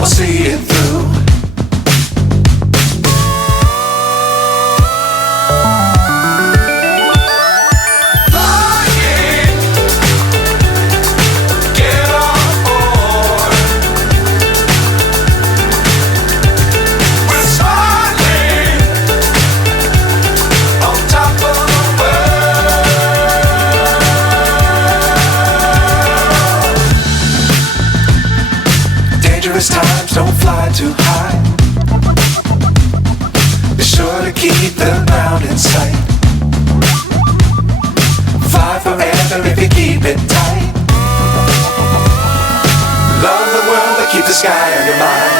we'll see it through. Times don't fly too high. Be sure to keep the ground in sight. Fly forever if you keep it tight. Love the world but keep the sky on your mind.